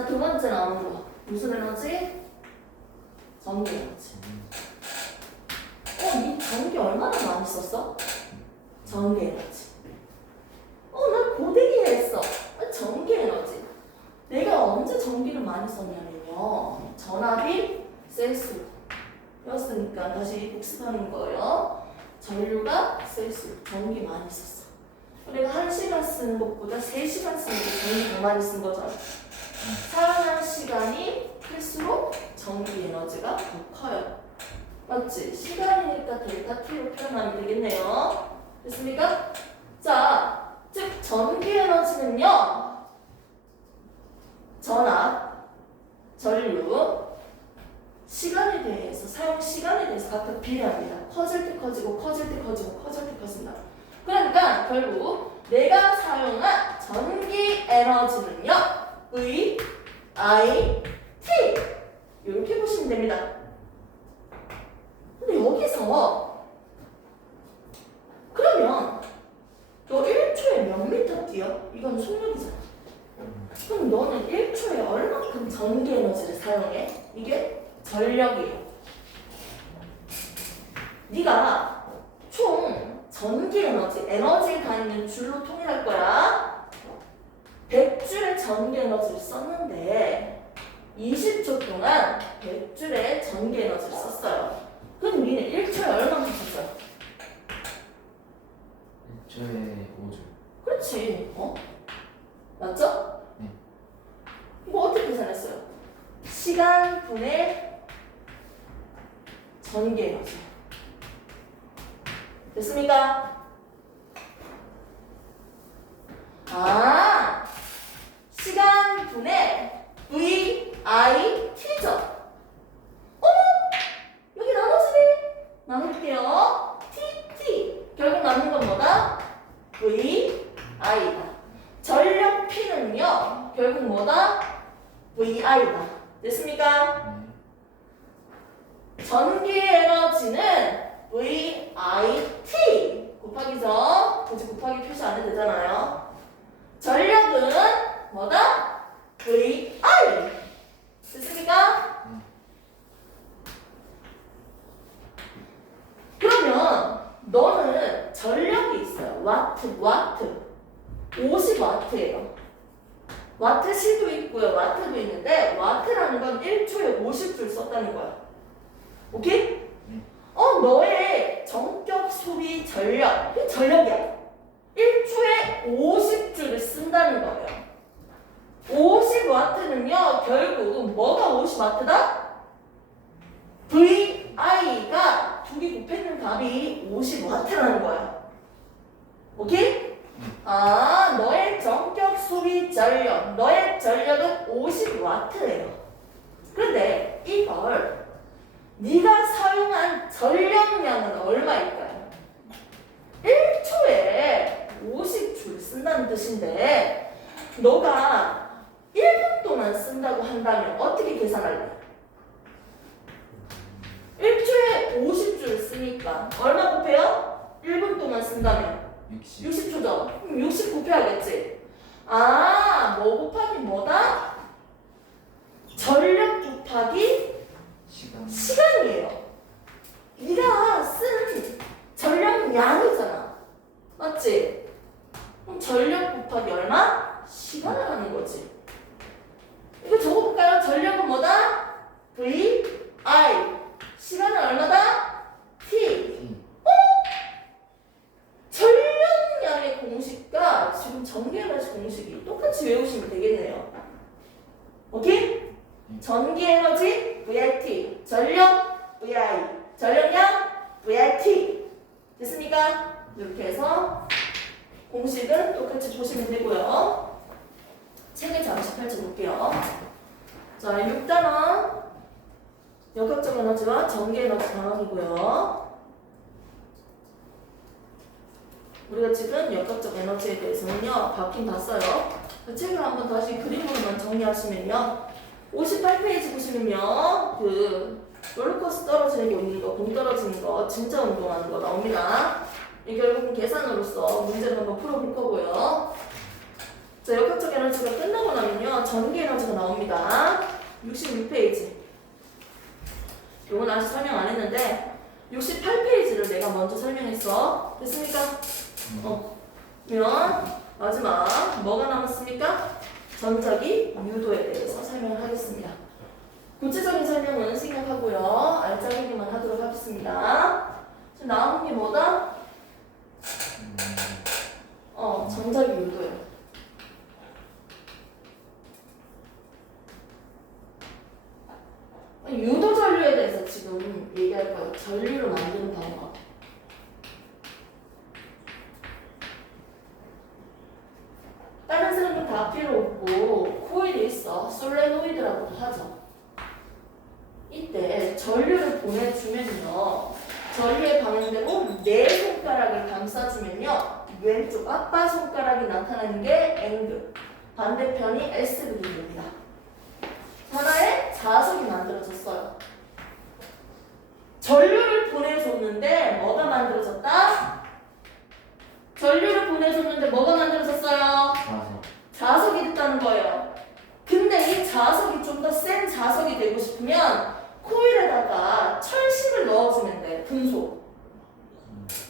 자, 두 번째 나오는 거. 무슨 에너지? 전기 에너지. 이 전기 얼마나 많이 썼어? 전기 에너지. 나 고데기 했어. 전기 에너지. 내가 언제 전기를 많이 썼냐면요. 전압이 셀수였으니까 다시 복습하는 거예요. 전류가 셀수. 전기 많이 썼어. 우리가 1시간 쓰는 것보다 3시간 쓰는 게 전기 더 많이 쓴 거잖아. 사용하는 시간이 클수록 전기 에너지가 더 커요. 맞지? 시간이니까 델타 T로 표현하면 되겠네요. 됐습니까? 자, 즉 전기 에너지는요. 전압, 전류, 시간에 대해서, 사용 시간에 대해서 각각 비례합니다. 커질 때 커지고, 커질 때 커지고, 커질 때 커진다. 그러니까 결국 내가 사용한 전기 에너지는요. V, I, T 이렇게 보시면 됩니다. 근데 여기서 그러면 너 1초에 몇 미터 뛰어? 이건 속력이잖아. 그럼 너는 1초에 얼마큼 전기 에너지를 사용해? 이게 전력이에요. 네가 총 전기 에너지 다니는 줄로 통일할 거야. 100줄의 전기 에너지를 썼는데 20초 동안 100줄의 전기 에너지를 썼어요. 그럼 니는 1초에 얼마큼 썼어요? 1초에 5줄. 그렇지. 맞죠? 네. 이거 어떻게 계산했어요? 시간 분의 전기 에너지. 됐습니까? 시간 분의 V, I, T죠. 여기 나눠지네. 나눌게요. T. 결국 남는 건 뭐다? V, I다. 전력 P는요. 결국 뭐다? VI다. 됐습니까? 전기 에너지는 VIT 곱하기죠. 굳이 곱하기 표시 안 해도 되잖아요. 전력은 뭐다? VI. 됐습니까? 그러면 너는 전력이 있어요. 와트. 50와트예요. 와트시도 있고요. 와트도 있는데 와트라는 건 1초에 50줄 썼다는 거야. 오케이? 너의 전격 소비 전력. 이게 전력이야. 1초에 50줄을 쓴다는 거예요. 50와트는요. 결국 뭐가 50와트다? VI가 두 개 곱했는 값이 50와트라는 거야. 오케이? 너의 전격 소비 전력. 너의 전력은 50와트예요. 그런데 이걸 네가 사용한 전력량은 얼마일까요? 1초에 50줄 쓴다는 뜻인데 너가 1분 동안 쓴다고 한다면 어떻게 계산할래? 1초에 50줄 쓰니까 얼마 곱해요? 1분 동안 쓴다면 60초죠? 그럼 60 곱해야겠지? 뭐 곱하기 뭐다? 전력 곱하기 시간이에요. 네가 쓴 전력량이잖아. 맞지? 그럼 전력 곱하기 얼마? 시간을 하는 거지. 이거 적어볼까요? 전력은 뭐다? V, I. 시간은 얼마다? T. 전력량의 공식과 지금 전기에너지 공식이 똑같이 외우시면 되겠네요. 오케이? 전기에너지 VIT, 전력 VI, 전력량 VIT. 됐습니까? 이렇게 해서 공식은 똑같이 보시면 되고요. 책을 잠시 펼쳐볼게요. 자, 6단원 역학적 에너지와 전기 에너지 단원이고요. 우리가 지금 역학적 에너지에 대해서는요, 바뀐 다 써요. 그 책을 한번 다시 그림으로만 정리하시면요. 58페이지 보시면요. 롤러코스터 떨어지는 거 있는 거, 공 떨어지는 거, 진짜 운동하는 거 나옵니다. 이 결국은 계산으로서 문제를 한번 풀어볼 거고요. 자, 역학적 에너지가 끝나고 나면요. 전기 에너지가 나옵니다. 66페이지. 요건 아직 설명 안 했는데 68페이지를 내가 먼저 설명했어. 됐습니까? 그러면 마지막 뭐가 남았습니까? 전자기 유도에 대해서 설명을 하겠습니다. 구체적인 설명은 생략하고요. 알짜배기만 하도록 하겠습니다. 지금 나온 게 뭐다? 전자기 유도예요. 유도 전류에 대해서 지금 얘기할 거예요. 전류를 만드는 방법. 다른 사람은 다 필요 없고 코일이 있어. 솔레노이드라고도 하죠. 이때 전류를 보내주면요. 전류의 방향대로 내 손가락을 감싸주면요. 왼쪽 아빠 손가락이 나타나는 게 N극, 반대편이 S극이 됩니다. 하나의 자석이 만들어졌어요. 전류를 보내줬는데 뭐가 만들어졌다? 전류를 보내줬는데 뭐가 만들어졌어요? 자석이 됐다는 거예요. 근데 이 자석이 좀 더 센 자석이 되고 싶으면 코일에다가 철심을 넣어주면 돼. 금속.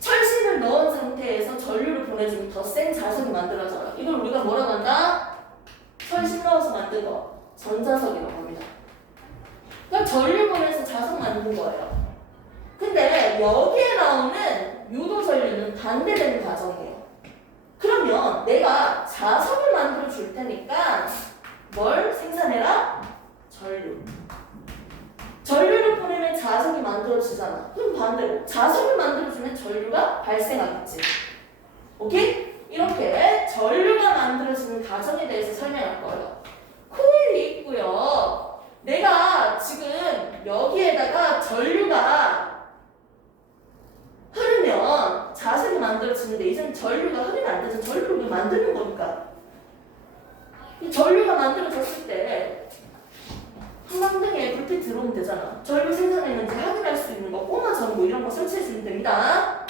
철심을 넣은 상태에서 전류를 보내주면 더 센 자석이 만들어져요. 이걸 우리가 뭐라고 한다? 철심 넣어서 만든 거. 전자석이라고 합니다. 그러니까 전류 보내서 자석 만든 거예요. 근데 여기에 나오는 유도 전류는 반대되는 과정이에요. 그러면 내가 자석을 만들어 줄 테니까 뭘 생산해라? 전류. 전류를 보내면 자석이 만들어지잖아. 그럼 반대로 자석을 만들어주면 전류가 발생하겠지. 오케이? 이렇게 전류가 만들어지는 과정에 대해서 설명할 거예요. 코일이 있고요. 내가 지금 여기에다가 전류가 흐르면 자석이 만들어지는데 이제는 전류가 흐르면 안 되죠. 전류를 만드는 거니까. 이 전류가 만들어졌을 때 형광등에 불빛 들어오면 되잖아. 전류 생산했는지 확인할 수 있는 거, 꼬마 전구 이런 거 설치해주면 됩니다.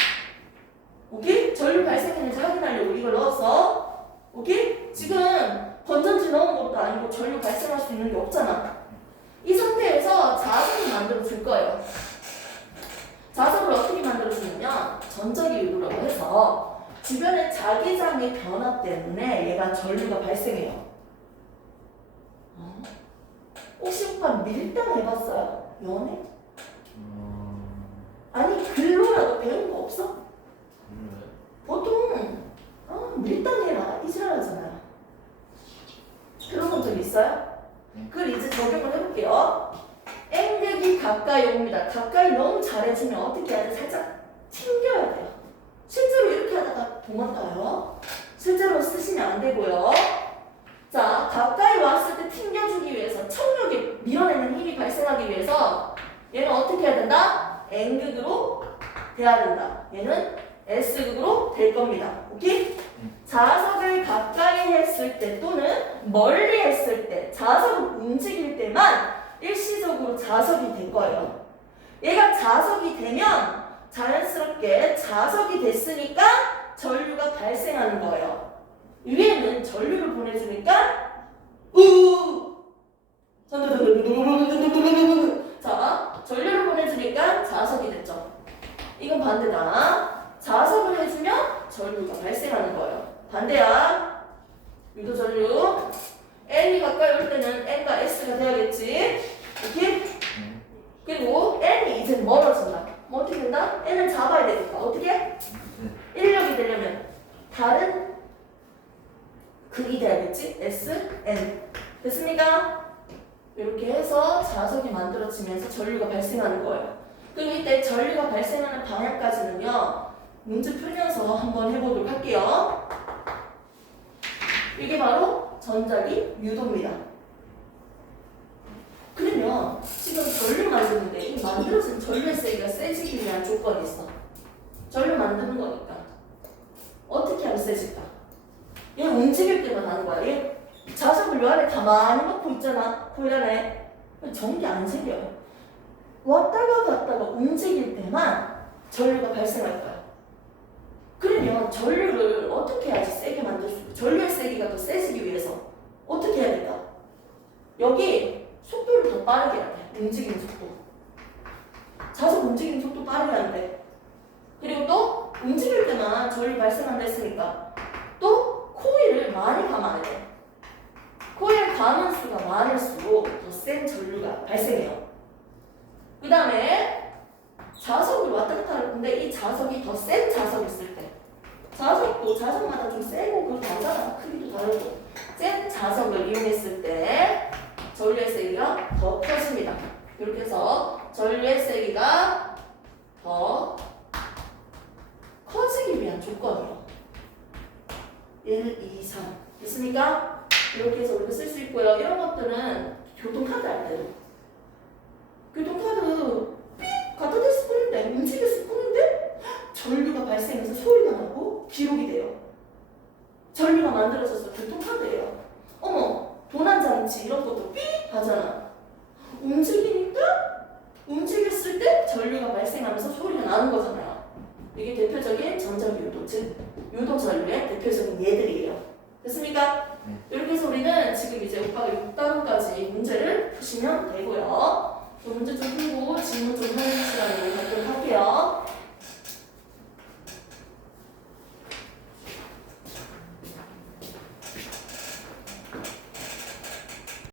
오케이? 전류 발생했는지 확인하려고 이걸 넣었어. 오케이? 지금 건전지 넣은 것도 아니고 전류 발생할 수 있는 게 없잖아. 이 상태에서 자석을 만들어 줄 거예요. 자석을 어떻게 만들어 주냐면 전자기 유도라고 해서 주변의 자기장의 변화 때문에 얘가 전류가 발생해요. 혹시 오빠 밀당 해봤어요? 연애? 아니 글로라도 배운 거 없어? 보통 밀당해라 이지랄하잖아요. 들어본 적 있어요? 그걸 이제 적용을 해볼게요. N극이 가까이 옵니다. 가까이 너무 잘해주면 어떻게 해야 돼? 살짝 튕겨야 돼요. 실제로 이렇게 하다가 도망가요. 실제로 쓰시면 안 되고요. 자, 가까이 왔을 때 튕겨주기 위해서 청력이 밀어내는 힘이 발생하기 위해서 얘는 어떻게 해야 된다? N극으로 돼야 된다. 얘는 S극으로 될 겁니다. 오케이? 자석을 가까이 했을 때 또는 멀리 했을 때 자석을 움직일 때만 일시적으로 자석이 될 거예요. 얘가 자석이 되면 자연스럽게 자석이 됐으니까 전류가 발생하는 거예요. 위에는 전류를 보내주니까 자, 전류를 보내주니까 자석이 됐죠. 이건 반대다. 자석을 해주면 전류가 발생하는 거예요. 반대야. 유도 전류. N이 가까이 올 때는 N과 S가 돼야겠지. 오케이? 그리고 N이 이제 멀어진다. 뭐 어떻게 된다? N을 잡아야 되니까. 어떻게? 인력이 되려면 다른 극이 돼야겠지? S, N. 됐습니까? 이렇게 해서 자석이 만들어지면서 전류가 발생하는 거예요. 그럼 이때 전류가 발생하는 방향까지는요. 문제 풀면서 한번 해보도록 할게요. 이게 바로 전자기 유도입니다. 그러면 지금 전류 만드는데 이 만들어진 전류의 세기가 세지기 위한 조건이 있어. 전류 만드는 거니까 어떻게 하면 세질까? 얘 움직일 때만 하는 거야. 얘 자석을 요 안에 가만히 넣고 있잖아. 코일 안에. 전기 안 생겨요. 왔다가 갔다가 움직일 때만 전류가 발생할 거야. 그러면 전류를 어떻게 해야지 세게 만들 수 있고 전류의 세기가 더 세지기 위해서 어떻게 해야 될까? 움직이는 속도. 자석 움직이는 속도 빠르면 안 돼. 그리고 또 움직일 때만 전류 발생한다 했으니까 또 코일을 많이 감아야 돼. 코일 감은 수가 많을수록 더 센 전류가 발생해요. 그 다음에 자석을 왔다 갔다 할 건데 이 자석이 더 센 자석이 있을 때 자석도 자석마다 좀 세고 그거 다르잖아. 크기도 다르고 센 자석을 이용했을 때 전류의 세기가 더 커집니다. 이렇게 해서 전류의 세기가 더 커지기 위한 조건이요. 1, 2, 3 됐습니까? 이렇게 해서 우리가 쓸 수 있고요. 이런 것들은 교통카드 할 때도 교통카드 삑 갖다 댔을 뿐인데 움직였을 뿐인데 전류가 발생해서 소리가 나고 기록이 돼요. 전류가 만들어져서 교통카드예요. 어머 도난장치 이런 것도 삑 하잖아. 움직이니까 움직였을 때 전류가 발생하면서 소리가 나는 거잖아요. 이게 대표적인 전자유도 즉 유도전류의 대표적인 예들이에요. 됐습니까? 네. 이렇게 해서 우리는 지금 이제 오빠가 6단원까지 문제를 푸시면 되고요. 또 문제 좀 풀고 질문 좀 하는